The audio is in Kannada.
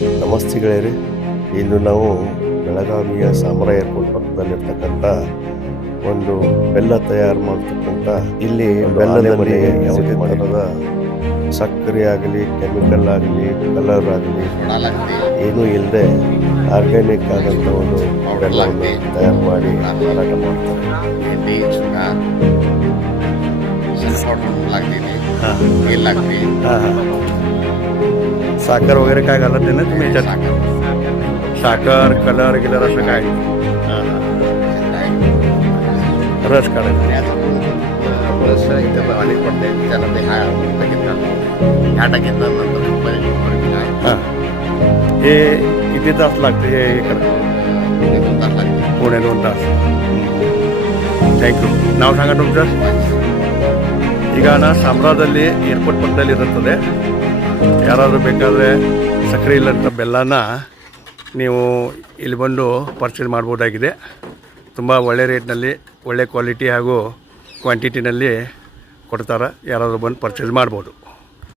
ನಮಸ್ತೆ ಗೆಳೆಯರಿ. ಇಂದು ನಾವು ಬೆಳಗಾವಿಯ ಸಾಮರ ಏರ್ಪೋರ್ಟ್ ಪಕ್ಕದಲ್ಲಿರ್ತಕ್ಕಂಥ ಒಂದು ಬೆಲ್ಲ ತಯಾರು ಮಾಡ್ತಕ್ಕಂಥ ಇಲ್ಲಿ ಬೆಲ್ಲದಲ್ಲಿ ಯಾವುದೇ ಥರದ ಸಕ್ಕರೆ ಆಗಲಿ ಕೆಮಿಕಲ್ ಆಗಲಿ ಕಲರ್ ಆಗಲಿ ಏನೂ ಇಲ್ಲದೆ ಆರ್ಗ್ಯಾನಿಕ್ ಆದಂಥ ಒಂದು ಬೆಲ್ಲವನ್ನು ತಯಾರು ಮಾಡಿ ಮಾರಾಟ ಮಾಡ್ತಾರೆ. साखर वगैरे काय घालत नाही ना तुम्ही याच्यात? साखर कलर गिलर असं काय? रस काढायचा. रस इथं पाणी पडते त्याला ते हा टाकीत नंतर हे किती तास लागते हे पुणे 2 तास. Thank you. ನಾವು सांगा तुमचं. ಈಗ ಸಾಮ್ರಾದಲ್ಲಿ ಏರ್ಪೋರ್ಟ್ ಪಕ್ಕದಲ್ಲಿ ಇರುತ್ತದೆ. ಯಾರಾದರೂ ಬೇಕಾದರೆ ಸಕ್ಕರೆ ಇಲ್ಲಂಥ ಬೆಲ್ಲನ ನೀವು ಇಲ್ಲಿ ಬಂದು ಪರ್ಚೇಸ್ ಮಾಡ್ಬೋದಾಗಿದೆ. ತುಂಬ ಒಳ್ಳೆ ರೇಟ್ನಲ್ಲಿ ಒಳ್ಳೆ ಕ್ವಾಲಿಟಿ ಹಾಗೂ ಕ್ವಾಂಟಿಟಿನಲ್ಲಿ ಕೊಡ್ತಾರೆ. ಯಾರಾದರೂ ಬಂದು ಪರ್ಚೇಸ್ ಮಾಡ್ಬೋದು.